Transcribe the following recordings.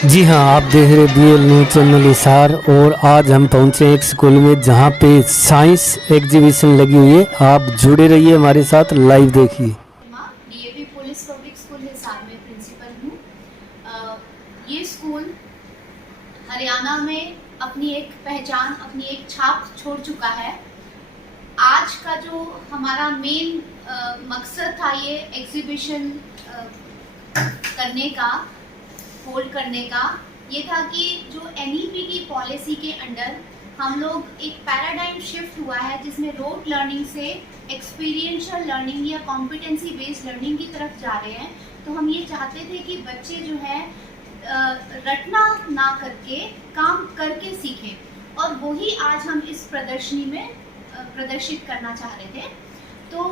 जी हाँ, आप देख रहे BL न्यूज़ चैनल हिसार। और आज हम पहुँचे एक स्कूल में जहाँ पे साइंस एग्जीबिशन लगी हुई है। आप जुड़े रहिए हमारे साथ, लाइव देखिए। DAV police public school Hisar में प्रिंसिपल हूँ। ये स्कूल हरियाणा में अपनी एक पहचान, अपनी एक छाप छोड़ चुका है। आज का जो हमारा मेन मकसद था ये एग्जीबिशन करने का, होल्ड करने का, ये था कि जो एनईपी की पॉलिसी के अंडर हम लोग एक पैराडाइम शिफ्ट हुआ है जिसमें रोट लर्निंग से एक्सपीरियंशियल लर्निंग या कॉम्पिटेंसी बेस्ड लर्निंग की तरफ जा रहे हैं। तो हम ये चाहते थे कि बच्चे जो है रटना ना करके काम करके सीखें, और वही आज हम इस प्रदर्शनी में प्रदर्शित करना चाह रहे थे। तो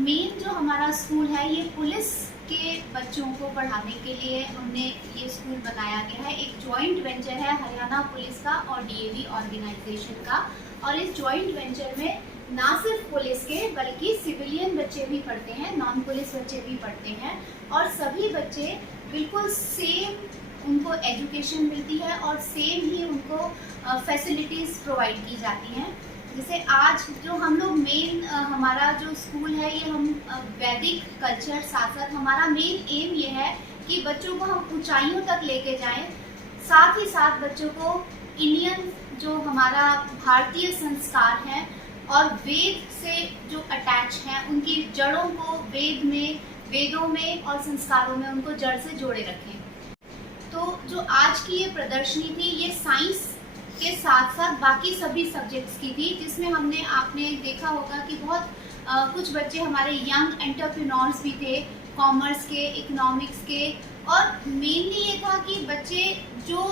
मेन जो हमारा स्कूल है ये पुलिस के बच्चों को पढ़ाने के लिए हमने ये स्कूल बनाया गया है। एक जॉइंट वेंचर है हरियाणा पुलिस का और डीएवी ऑर्गेनाइजेशन का। और इस जॉइंट वेंचर में ना सिर्फ पुलिस के बल्कि सिविलियन बच्चे भी पढ़ते हैं, नॉन पुलिस बच्चे भी पढ़ते हैं, और सभी बच्चे बिल्कुल सेम उनको एजुकेशन मिलती है और सेम ही उनको फैसिलिटीज़ प्रोवाइड की जाती हैं। जैसे आज जो हम लोग मेन हमारा जो स्कूल है ये हम वैदिक कल्चर साथ साथ हमारा मेन एम ये है कि बच्चों को हम ऊंचाइयों तक लेके जाएं, साथ ही साथ बच्चों को इंडियन जो हमारा भारतीय संस्कार हैं और वेद से जो अटैच हैं उनकी जड़ों को वेदों में और संस्कारों में उनको जड़ से जोड़े रखें। तो जो आज की ये प्रदर्शनी थी ये साइंस के साथ साथ बाकी सभी सब्जेक्ट्स की थी, जिसमें आपने देखा होगा कि बहुत कुछ बच्चे हमारे यंग एंटरप्रेन्योर्स भी थे, कॉमर्स के, इकोनॉमिक्स के। और मेनली ये था कि बच्चे जो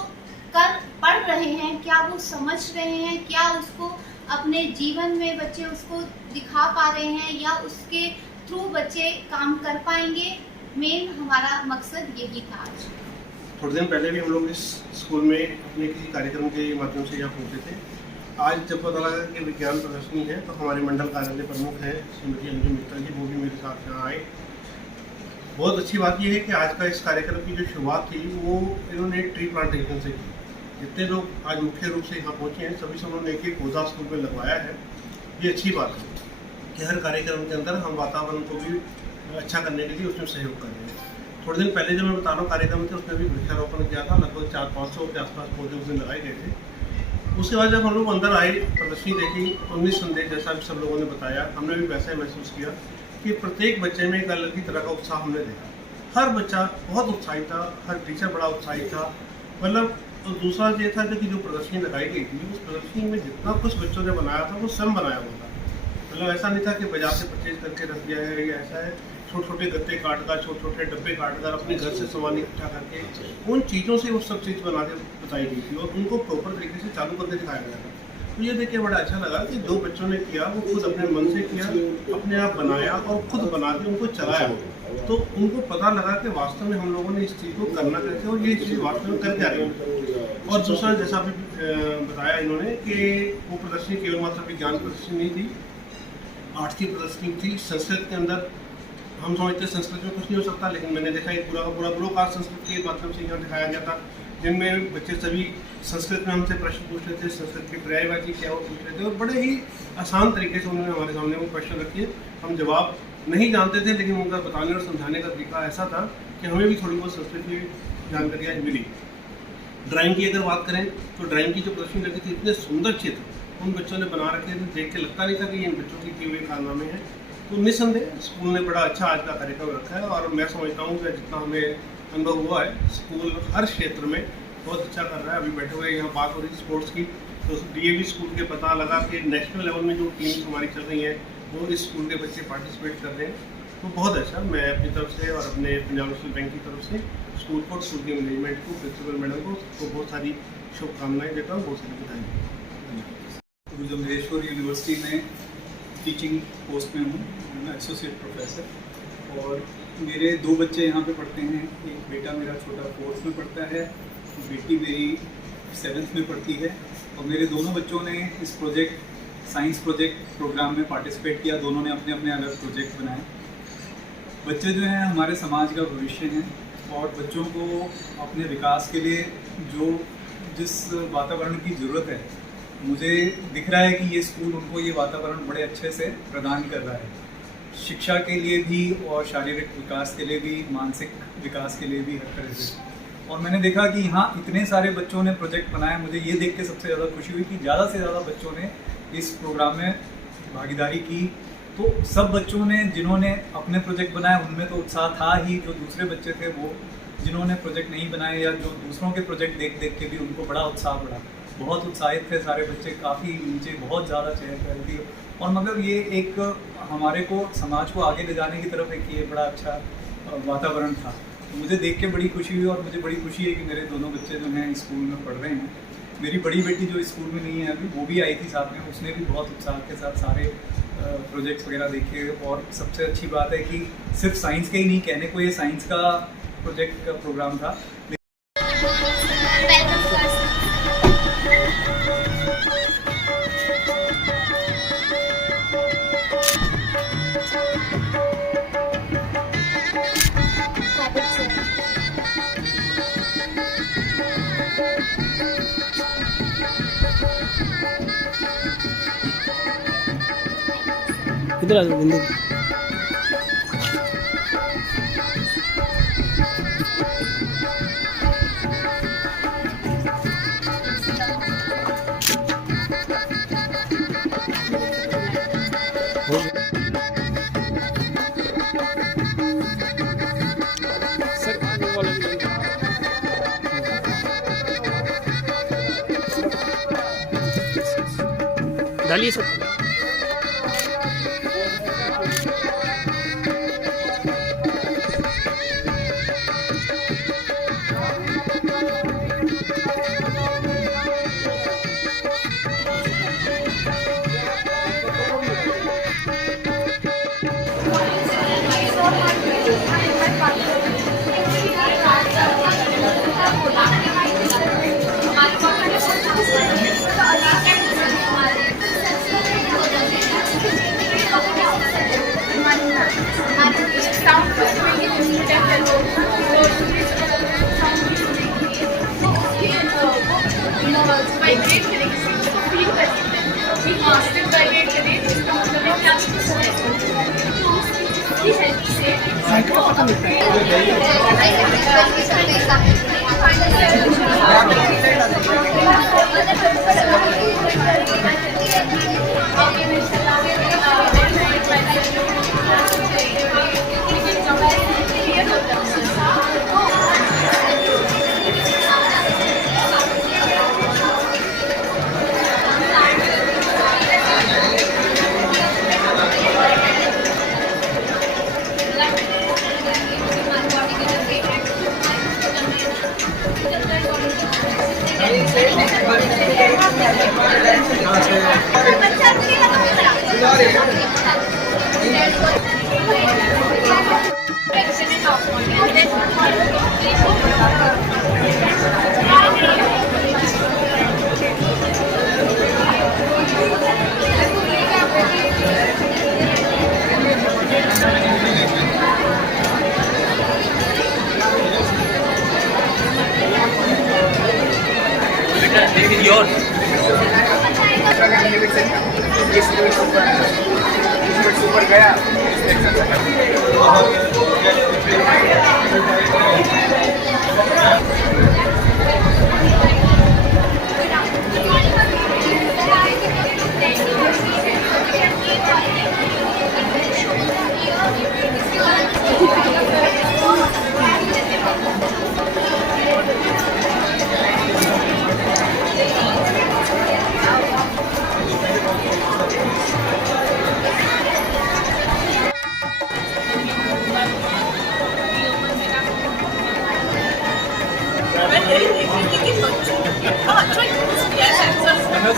पढ़ रहे हैं क्या वो समझ रहे हैं, क्या उसको अपने जीवन में बच्चे उसको दिखा पा रहे हैं या उसके थ्रू बच्चे काम कर पाएंगे। मेन हमारा मकसद यही था। आज थोड़े दिन पहले भी हम लोग इस स्कूल में अपने किसी कार्यक्रम के माध्यम से यहाँ पहुँचे थे। आज जब पता लगा कि विज्ञान प्रदर्शनी है तो हमारे मंडल कार्यालय प्रमुख हैं श्रीमती अंजू मित्तल जी, वो भी मेरे साथ यहाँ आए। बहुत अच्छी बात यह है कि आज का इस कार्यक्रम की जो शुरुआत थी वो इन्होंने ट्री प्लांटेशन से की। जितने लोग आज मुख्य रूप से यहाँ पहुँचे हैं सभी से उन्होंने एक एक पौधा स्कूल में लगवाया है। ये अच्छी बात है कि हर कार्यक्रम के अंदर हम वातावरण को भी अच्छा करने के लिए उसमें सहयोग कर रहे हैं। थोड़े दिन पहले जब मैं बता रहा हूँ कार्यक्रम थे उसमें भी वृक्षारोपण किया था, लगभग 400-500 के आसपास पौधे उस दिन लगाए गए थे। उसके बाद जब हम लोग अंदर आए, प्रदर्शनी देखी, तो निस्संदेह जैसा भी सब लोगों ने बताया, हमने भी वैसा ही महसूस किया कि प्रत्येक बच्चे में एक अलग ही तरह का उत्साह हमने देखा। हर बच्चा बहुत उत्साहित था, हर टीचर बड़ा उत्साहित था। मतलब तो दूसरा ये था कि जो प्रदर्शनी लगाई गई थी उस प्रदर्शनी में जितना कुछ बच्चों ने बनाया था वो स्वयं बनाया हुआ था। मतलब ऐसा नहीं था कि बाजार से परचेज करके रख दिया है या ऐसा है। छोटे छोटे गत्ते काट कर, छोटे छोटे डब्बे काट कर, अपने घर से सामान इकट्ठा करके उन चीज़ों से वो सब चीज़ बना के बताई गई थी और उनको प्रॉपर तरीके से चालू करके दिखाया गया था। तो ये देख के बड़ा अच्छा लगा कि जो बच्चों ने किया वो खुद अपने मन से किया, अपने आप बनाया और खुद बना के उनको चलाया। तो उनको पता लगा कि वास्तव में हम लोगों ने इस चीज़ को करना कैसे और ये चीज़ वास्तव में करके आ रही है। और दूसरा जैसा भी बताया इन्होंने कि वो प्रदर्शनी केवल मात्र विज्ञान प्रदर्शनी नहीं थी, आर्ट्स की प्रदर्शनी थी। संस्कृत के अंदर हम समझते संस्कृत में कुछ नहीं हो सकता, लेकिन मैंने देखा एक पूरा का पूरा ब्लॉक आज संस्कृत के माध्यम से यहाँ दिखाया गया था, जिनमें बच्चे सभी संस्कृत में हमसे प्रश्न पूछ रहे थे, संस्कृत की पर्यायवाची क्या वो पूछ रहे थे और बड़े ही आसान तरीके से उन्होंने हमारे सामने वो प्रश्न रखे। हम जवाब नहीं जानते थे, लेकिन उनका बताने और समझाने का तरीका ऐसा था कि हमें भी थोड़ी बहुत संस्कृत की जानकारियाँ मिली। ड्राइंग की अगर बात करें तो ड्राइंग की जो प्रदर्शनी लगी थी, इतने सुंदर चित्र उन बच्चों ने बना रखे थे, देख के लगता नहीं था कि ये इन बच्चों की किए हुए कारनामे हैं। तो निस्संदेह स्कूल ने बड़ा अच्छा आज का कार्यक्रम रखा है और मैं समझता हूँ कि जितना हमें अनुभव हुआ है स्कूल हर क्षेत्र में बहुत अच्छा कर रहा है। अभी बैठे हुए यहाँ बात हो रही स्पोर्ट्स की, तो डीएवी स्कूल के पता लगा कि नेशनल लेवल में जो टीम्स हमारी चल रही हैं वो इस स्कूल के बच्चे पार्टिसिपेट कर रहे हैं। तो बहुत अच्छा, मैं अपनी तरफ से और अपने पंजाब नेशनल बैंक की तरफ से स्कूल को, स्कूल के मैनेजमेंट को, प्रिंसिपल मैडम को बहुत सारी शुभकामनाएँ देता हूँ, बहुत सारी बधाई। जमशेदपुर यूनिवर्सिटी में टीचिंग पोस्ट में हूँ, मैं एसोसिएट प्रोफेसर। और मेरे 2 बच्चे यहाँ पे पढ़ते हैं। एक बेटा मेरा छोटा 4th में पढ़ता है, बेटी मेरी 7th में पढ़ती है। और मेरे दोनों बच्चों ने इस साइंस प्रोजेक्ट प्रोग्राम में पार्टिसिपेट किया। दोनों ने अपने अपने अलग प्रोजेक्ट बनाए। बच्चे जो हैं हमारे समाज का भविष्य हैं और बच्चों को अपने विकास के लिए जिस वातावरण की ज़रूरत है, मुझे दिख रहा है कि ये स्कूल उनको ये वातावरण बड़े अच्छे से प्रदान कर रहा है, शिक्षा के लिए भी और शारीरिक विकास के लिए भी, मानसिक विकास के लिए भी, हर तरह से। और मैंने देखा कि यहाँ इतने सारे बच्चों ने प्रोजेक्ट बनाया, मुझे ये देख के सबसे ज़्यादा खुशी हुई कि ज़्यादा से ज़्यादा बच्चों ने इस प्रोग्राम में भागीदारी की। तो सब बच्चों ने जिन्होंने अपने प्रोजेक्ट बनाए उनमें तो उत्साह था ही, जो दूसरे बच्चे थे वो जिन्होंने प्रोजेक्ट नहीं बनाए या जो दूसरों के प्रोजेक्ट देख देख के भी उनको बड़ा उत्साह बढ़ा, बहुत उत्साहित थे सारे बच्चे, काफ़ी नीचे बहुत ज़्यादा चहल पहल थी। और मतलब ये एक हमारे को समाज को आगे ले जाने की तरफ एक ये बड़ा अच्छा वातावरण था। मुझे देख के बड़ी खुशी हुई और मुझे बड़ी खुशी है कि मेरे दोनों बच्चे जो हैं स्कूल में पढ़ रहे हैं। मेरी बड़ी बेटी जो स्कूल में नहीं है अभी, वो भी आई थी साथ में, उसने भी बहुत उत्साह के साथ सारे प्रोजेक्ट्स वगैरह देखे। और सबसे अच्छी बात है कि सिर्फ साइंस के ही नहीं, कहने को ये साइंस का प्रोजेक्ट का प्रोग्राम था। इधर आ जाओ बिंदु। सर आने वाला भी डालिए सर। सुपर गया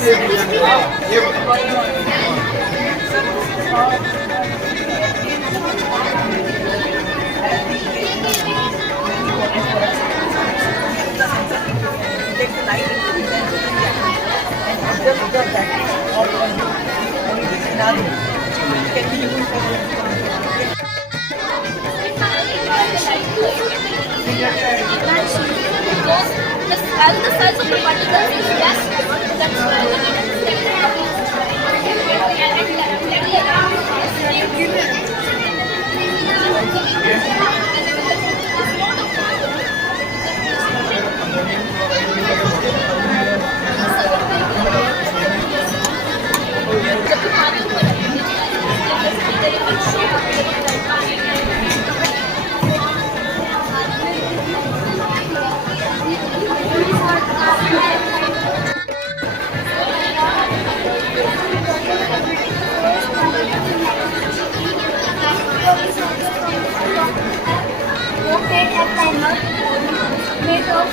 Thank you. As the size of the particles is less, that's why the rotate a timer made of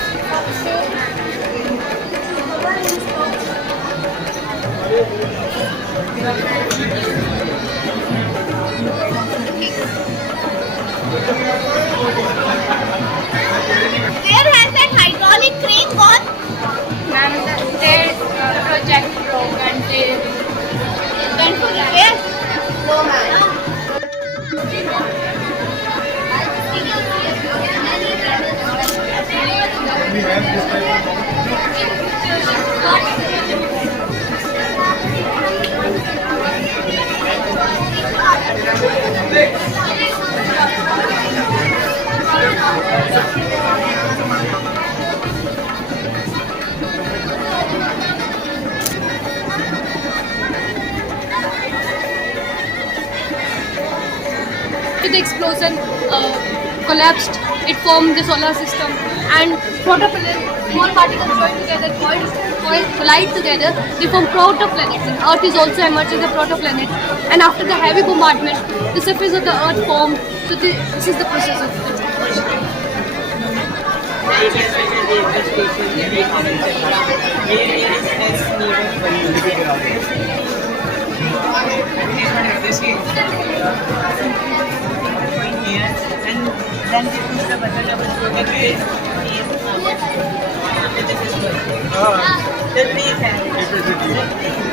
Where has that hydraulic crane gone? Ma'am, their project broke and they Went for repair? No, man. We have this type of to the explosion collapsed. It formed the solar system and protoplanets, small particles joined together, collide together, they form protoplanets. And Earth is also emerged as a protoplanet. And after the heavy bombardment, the surface of the Earth formed. So this is the process of explosion. And then we push the button double rotate it. The tree is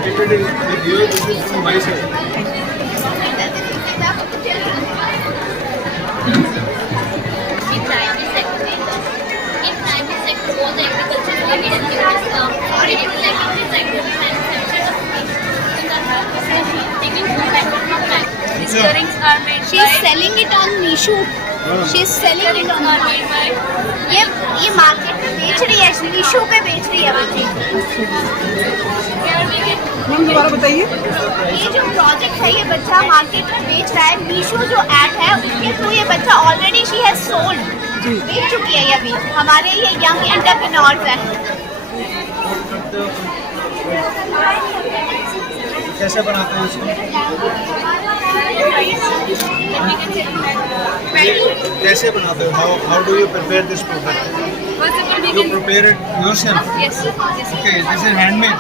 If it is with you, this is from my side. In 90 seconds, all the agriculture is made in Pakistan. Or it is like it is like the manufacture of taking full time from time. These earrings are made She is selling it on Meesho. She is selling it on ये market में बेच रही है, मीशो पे बेच रही है बच्ची। मैम दोबारा बताइए। ये जो प्रोजेक्ट है ये बच्चा मार्केट में बेच रहा है। मीशो जो ऐप है उसके थ्रू ये बच्चा ऑलरेडी शी हैज सोल्ड, बेच चुकी है ये अभी। हमारे ये यंग एंटरप्रेन्योर्स हैं। कैसे बनाते हैं इसको? कैसे बनाते हो? How do you prepare this product? First of all, we You can prepare it yourself? yes. Okay, this is handmade. Oh,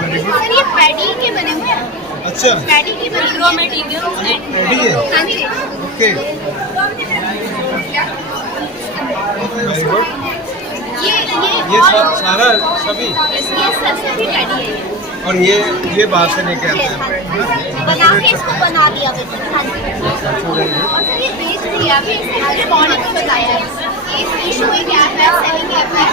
very good. Sir ये पैडी के बने हुए हैं, अच्छा, पैडी के बने Raw हुए हैं। materials and ready है? हाँ जी। Okay. Very good. ये सब सारा सभी ये सभी पैडी है ये। और ये बाहर से लेके आते हैं। बना के इसको बना दिया बच्चे। हाँ जी। और सर ये बेच रही है अभी, इसने कौन को बताया है? ये मीशो एक ऐप है, सेलिंग ऐप है।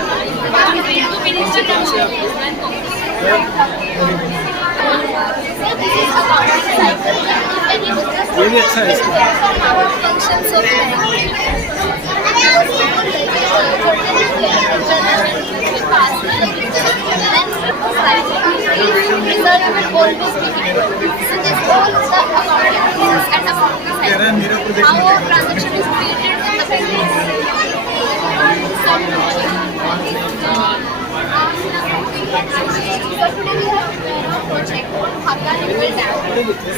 ये भी अच्छा है इसका। मेरा project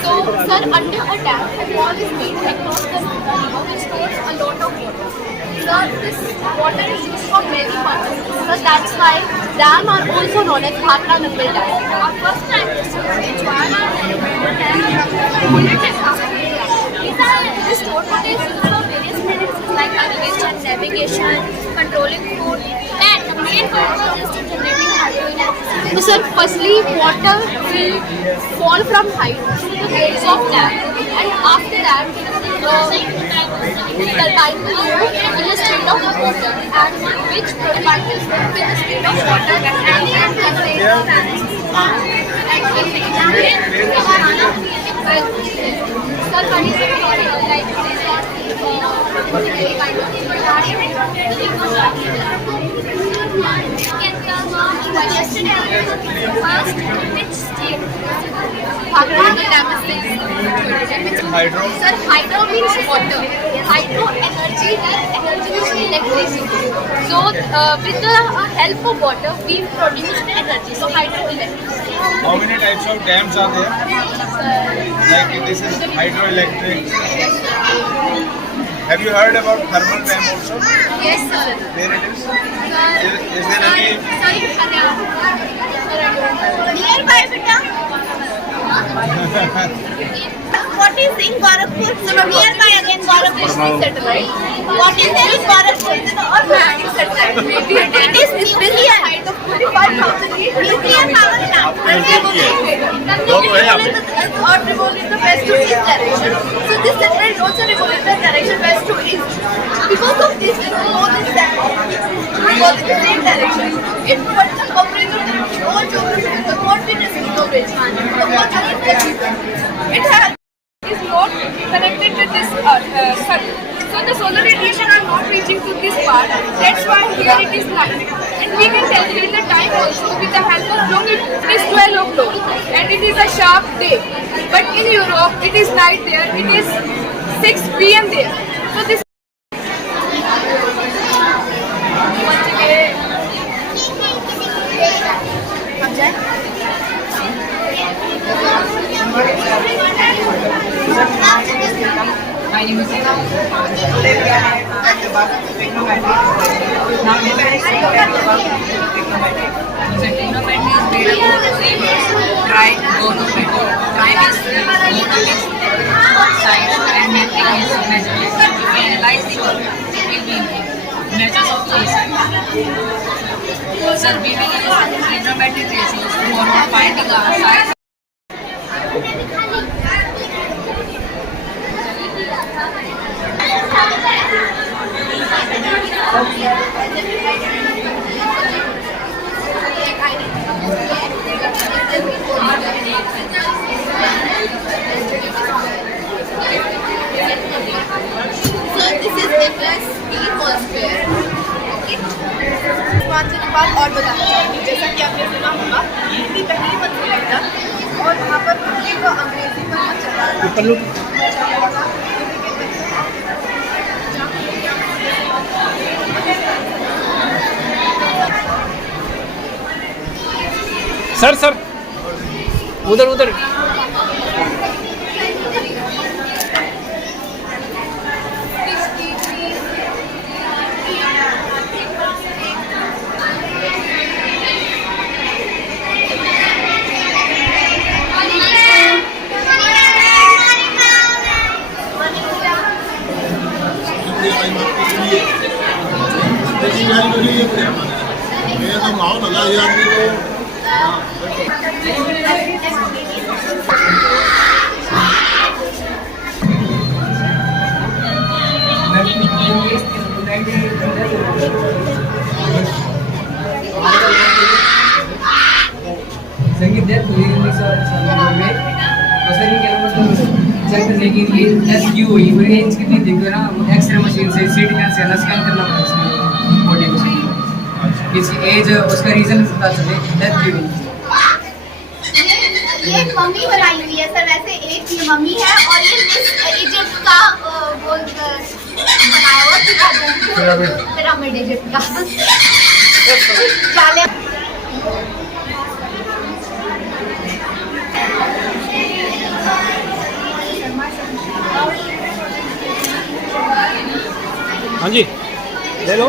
So, sir, under a dam, a wall is made across the river which stores a lot of water. Sir, this water is used for many purposes. So that's why dam are also known as Bhakra Nangal Dam. Our first time is this water is used for various purposes like irrigation, navigation, controlling food, and the main purpose is to generating hydroelectricity. So, sir, firstly, water will fall from height to the base of dam, and after that, turbine will move in the speed of water, and which turbine will move in the speed of water, Hydro. Sir, hydro means water. Hydro energy, that energy is electricity. So, with the help of water, we produce energy. So, hydroelectricity. How many types of dams are there? Like this is hydroelectric. Have you heard about thermal dam also? Yes, sir. Where it is? Is there any? Nearby, beta. What is in Gorakhpur? So nearby again Gorakhpur satellite. What is there in Gorakhpur? Or magnetic satellite. It is nuclear. 45,000 nuclear power plant. Or revolve in the west to east direction. So this satellite also revolve in the direction west to east. Because of this, it will go this satellite. Revolve in the same direction. If particular coverage of the whole geography, the continuous coverage, the whole geography, it has Is not connected with this sun. So the solar radiation are not reaching to this part. That's why here it is night. And we can calculate the time also with the help of clock. It is 12 o'clock and it is a sharp day. But in Europe it is night there. It is 6 p.m. there. So this My name is Sita. Today we are at the Technometry. Now we will speak about Technometry. So Technometry is made up of three words: try, go, no, metro. Try means motor means science, and metry means measurement. If we analyze the work, it will be measures of forces. So we will use trigonometric ratios for finding our size. So this is a plus b whole square. Okay. Himachal की बात और बताना चाहूँगी, जैसा कि आपने सुना होगा हिंदी पहली मंजिल है और यहाँ पर एक अंग्रेजी पर चला सर सर उधर उधर संगीत डेथ हुई 1999 में वैसे नहीं क्या मतलब चलते लेकिन ये डेथ क्यों हुई वो रेंज कितनी दिख ना एक्सरे मशीन से सीटी स्कैन से स्कैन करना पड़ा उसकी बॉडी को किसी एज उसका रीजन पता चले डेथ क्यों हुई ये मम्मी बनाई हुई है सर, वैसे एक ये मम्मी है और ये मिस इजिप्ट का वो बनाया हुआ पिरामिड इजिप्ट का जाले। हाँ जी ले लो।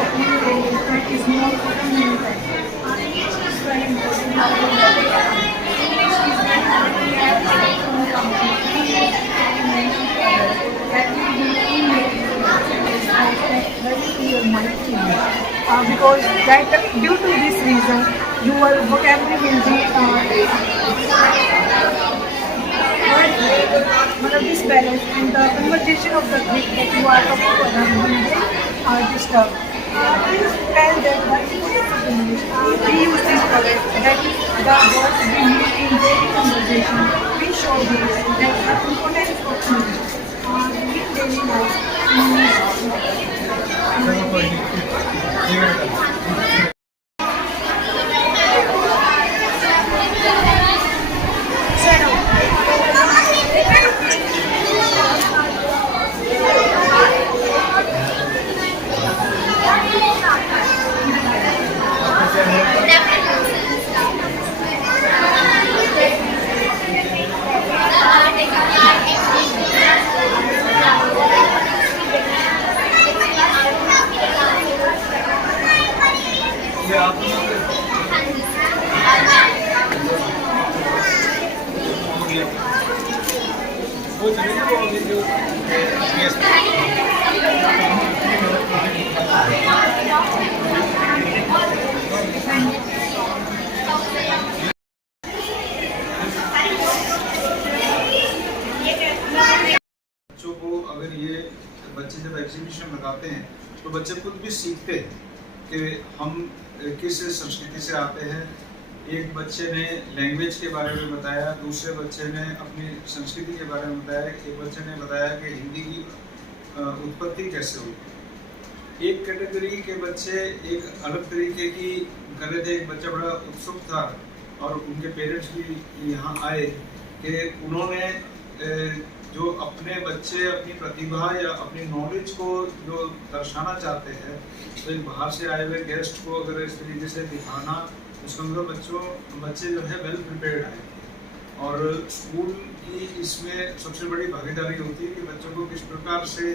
Because that due to this reason your vocabulary will be this balance and the conversation of the Greek that you are talking about are disturbed. Please tell that the importance of English. We use this word that the words we use in daily conversation. We show this that the importance of English in daily life. बच्चों को अगर ये बच्चे जब exhibition लगाते हैं तो बच्चे खुद भी सीखते हैं कि हम किस संस्कृति से आते हैं। एक बच्चे ने लैंग्वेज के बारे में बताया, दूसरे बच्चे ने अपनी संस्कृति के बारे में बताया, एक बच्चे ने बताया कि हिंदी की उत्पत्ति कैसे हुई। एक कैटेगरी के बच्चे एक अलग तरीके की कर रहे थे। एक बच्चा बड़ा उत्सुक था और उनके पेरेंट्स भी यहाँ आए कि उन्होंने जो अपने बच्चे अपनी प्रतिभा या अपनी नॉलेज को जो दर्शाना चाहते हैं, तो एक बाहर से आए हुए गेस्ट को अगर इस तरीके से दिखाना, उसका मतलब बच्चे जो है वेल प्रिपेयर्ड आए। और स्कूल की इसमें सबसे बड़ी भागीदारी होती है कि बच्चों को किस प्रकार से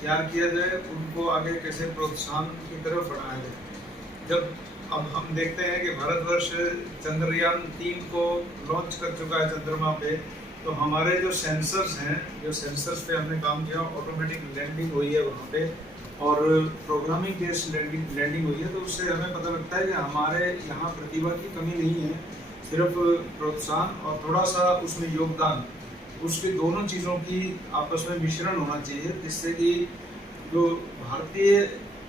तैयार किया जाए, उनको आगे कैसे प्रोत्साहन की तरफ बढ़ाया जाए। जब अब हम देखते हैं कि भारतवर्ष चंद्रयान 3 को लॉन्च कर चुका है चंद्रमा पे, तो हमारे जो सेंसर्स हैं, जो सेंसर्स पे हमने काम किया, ऑटोमेटिक लैंडिंग हुई है वहाँ पे और प्रोग्रामिंग बेस्ड लैंडिंग हुई है। तो उससे हमें पता लगता है कि हमारे यहाँ प्रतिभा की कमी नहीं है, सिर्फ प्रोत्साहन और थोड़ा सा उसमें योगदान, उसकी दोनों चीज़ों की आपस में मिश्रण होना चाहिए, जिससे कि जो भारतीय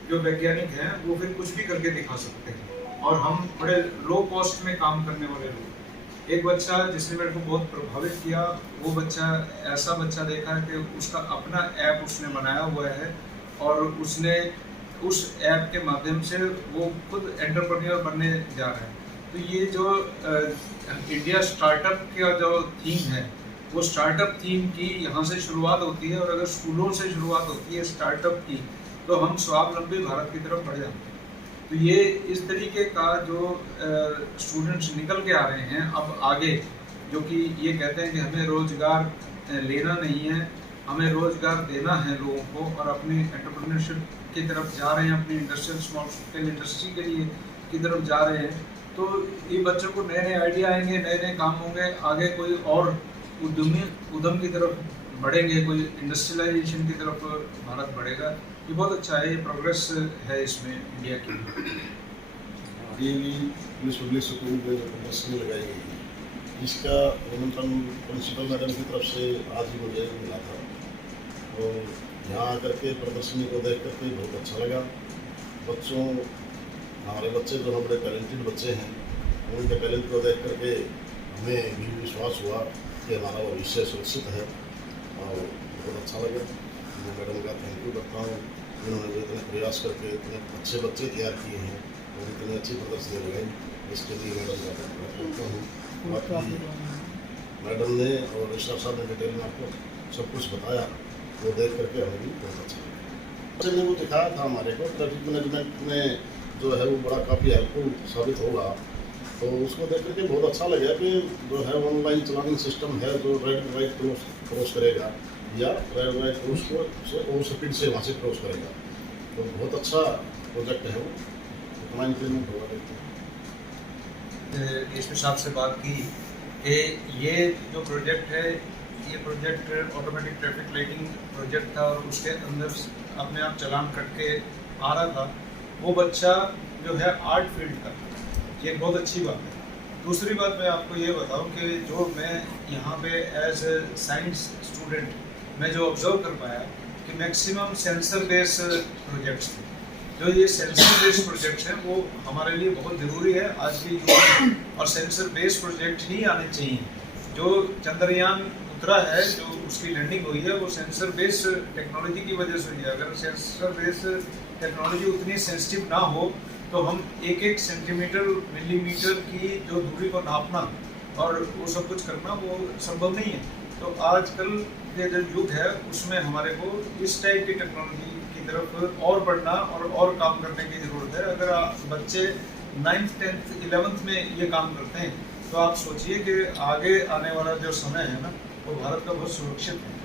जो वैज्ञानिक हैं वो फिर कुछ भी करके दिखा सकते हैं और हम बड़े लो कॉस्ट में काम करने वाले लोग। एक बच्चा जिसने मेरे को बहुत प्रभावित किया, वो बच्चा ऐसा बच्चा देखा है कि उसका अपना ऐप उसने बनाया हुआ है और उसने उस ऐप के माध्यम से वो खुद एंटरप्रेन्योर बनने जा रहा है। तो ये जो इंडिया स्टार्टअप का जो थीम है, वो स्टार्टअप थीम की यहाँ से शुरुआत होती है और अगर स्कूलों से शुरुआत होती है स्टार्टअप की, तो हम स्वावलंबी भारत की तरफ बढ़ जाते हैं। तो ये इस तरीके का जो स्टूडेंट्स निकल के आ रहे हैं अब आगे, जो कि ये कहते हैं कि हमें रोज़गार लेना नहीं है, हमें रोज़गार देना है लोगों को, और अपनी एंटरप्रेन्योरशिप की तरफ जा रहे हैं, अपनी इंडस्ट्रियल स्मॉल स्केल इंडस्ट्री के लिए की तरफ जा रहे हैं। तो ये बच्चों को नए नए आइडिया आएंगे, नए नए काम होंगे, आगे कोई और उद्यम की तरफ बढ़ेंगे, कोई इंडस्ट्रियलाइजेशन की तरफ भारत बढ़ेगा। ये बहुत अच्छा है, ये प्रोग्रेस है इसमें इंडिया की। DAV पुलिस पब्लिक स्कूल में जो प्रदर्शनी लगाई गई है, इसका निमंत्रण प्रिंसिपल मैडम की तरफ से आज ही मुझे मिला था और यहाँ आकर के प्रदर्शनी को देख करके बहुत अच्छा लगा। बच्चों, हमारे बच्चे जो हमारे टैलेंटेड बच्चे हैं, उनके टैलेंट को देख करके हमें भी विश्वास हुआ कि हमारा भविष्य सुरक्षित है और बहुत अच्छा लगा। मैं मैडम का थैंक यू करता हूँ, जिन्होंने जो इतने प्रयास करके इतने अच्छे बच्चे तैयार किए हैं और इतनी अच्छी प्रदर्शनी लगाई, इसके लिए मैडम का धन्यवाद करता हूँ। बाकी मैडम ने और ऋषभ साहब ने डिटेल में आपको सब कुछ बताया, वो देख करके हमें भी बहुत अच्छा लगा। बच्चे ने वो दिखाया था हमारे को, ट्रैफिक मैनेजमेंट में जो है वो बड़ा काफ़ी हेल्पफुल साबित होगा, तो उसको देख करके बहुत अच्छा लगा कि जो है ऑनलाइन चलानिंग सिस्टम है, जो रेड लाइट क्रॉस करेगा या रेड लाइट क्रॉस को और स्पीड से वहाँ से क्रॉस करेगा, तो बहुत अच्छा प्रोजेक्ट है वो, इतना इम्प्लीमेंट होगा। इसमें साहब से बात की कि ये जो प्रोजेक्ट है, ये project automatic traffic lighting project था और उसके अंदर अपने आप चालान कट के आ रहा था। वो बच्चा जो है आर्ट फील्ड का, ये बहुत अच्छी बात है दूसरी बात मैं आपको ये बताऊं कि जो मैं यहाँ पे एज ए साइंस स्टूडेंट मैं जो ऑब्जर्व कर पाया कि मैक्सिमम सेंसर बेस प्रोजेक्ट्स थे। जो ये सेंसर बेस प्रोजेक्ट्स हैं वो हमारे लिए बहुत ज़रूरी है आज की युग में, और सेंसर बेस प्रोजेक्ट ही आने चाहिए। जो चंद्रयान उतरा है, जो उसकी लैंडिंग हुई है, वो सेंसर बेस टेक्नोलॉजी की वजह से हुई है। अगर सेंसर बेस टेक्नोलॉजी उतनी सेंसिटिव ना हो तो हम एक एक सेंटीमीटर मिलीमीटर की जो दूरी को नापना और वो सब कुछ करना वो संभव नहीं है। तो आजकल के जो युग है उसमें हमारे को इस टाइप की टेक्नोलॉजी की तरफ और बढ़ना और काम करने की ज़रूरत है। अगर बच्चे 9th 10th 11th में ये काम करते हैं तो आप सोचिए कि आगे आने वाला जो समय है ना वो भारत का बहुत सुरक्षित है।